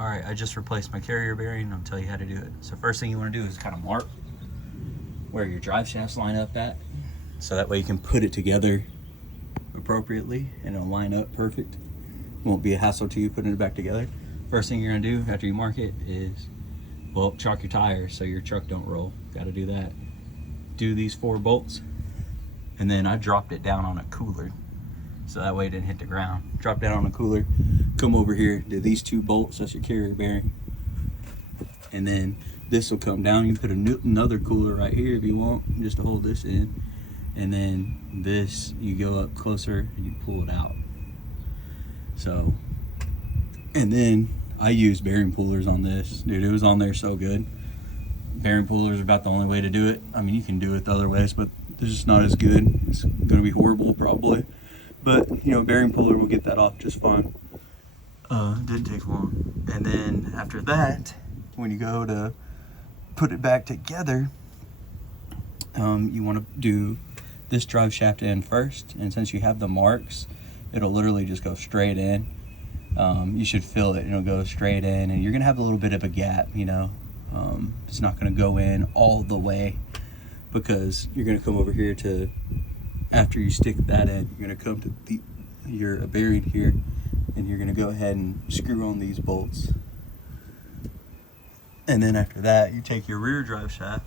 All right, I just replaced my carrier bearing. I'll tell you how to do it. So first thing you want to do is kind of mark where your drive shafts line up at, so that way you can put it together appropriately and it'll line up perfect. Won't be a hassle to you putting it back together. First thing you're gonna do after you mark it is, well, chalk your tires so your truck don't roll. Got to do that. Do these 4 bolts, and then I dropped it down on a cooler so that way it didn't hit the ground. Drop down on a cooler, come over here, do these 2 bolts, that's your carrier bearing, and then this will come down. You can put another cooler right here if you want, just to hold this in, and then this, you go up closer and you pull it out. So, and then I use bearing pullers on this. Dude, it was on there so good. Bearing pullers are about the only way to do it. I mean, you can do it the other ways, but this is not as good. It's gonna be horrible probably. But, you know, bearing puller will get that off just fine. Didn't take long. And then after that, when you go to put it back together, you want to do this drive shaft in first. And since you have the marks, it'll literally just go straight in. You should feel it, it'll go straight in, and you're gonna have a little bit of a gap, you know. It's not gonna go in all the way, because you're gonna come over here to, after you stick that in, you're gonna come to your bearing here, and you're gonna go ahead and screw on these bolts. And then after that, you take your rear drive shaft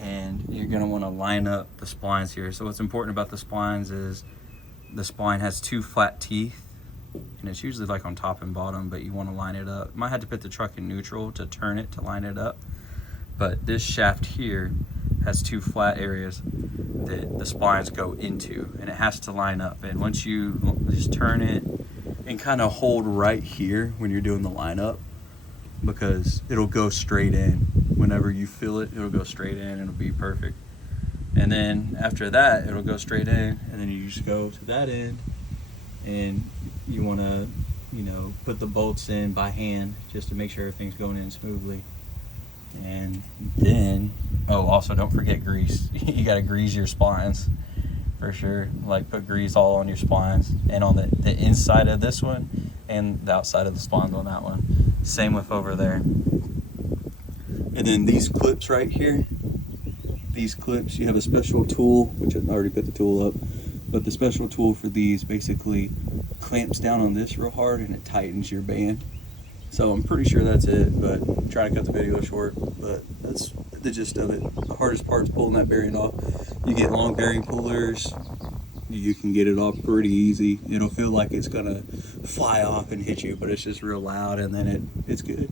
and you're gonna wanna line up the splines here. So what's important about the splines is the spline has 2 flat teeth, and it's usually like on top and bottom, but you wanna line it up. You might have to put the truck in neutral to turn it to line it up. But this shaft here has 2 flat areas that the splines go into, and it has to line up. And once you just turn it and kind of hold right here when you're doing the lineup, because it'll go straight in. Whenever you feel it, it'll go straight in and it'll be perfect. And then after that, it'll go straight in, and then you just go to that end, and you want to, you know, put the bolts in by hand just to make sure everything's going in smoothly. And then, oh, also don't forget grease. You got to grease your splines for sure. Like, put grease all on your splines and on the inside of this one and the outside of the splines on that one. Same with over there. And then these clips right here, these clips, you have a special tool, which I already put the tool up, but the special tool for these basically clamps down on this real hard and it tightens your band. So I'm pretty sure that's it, but I'm trying to cut the video short, but that's the gist of it. The hardest part is pulling that bearing off. You get long bearing pullers, you can get it off pretty easy. It'll feel like it's gonna fly off and hit you, but it's just real loud, and then it's good.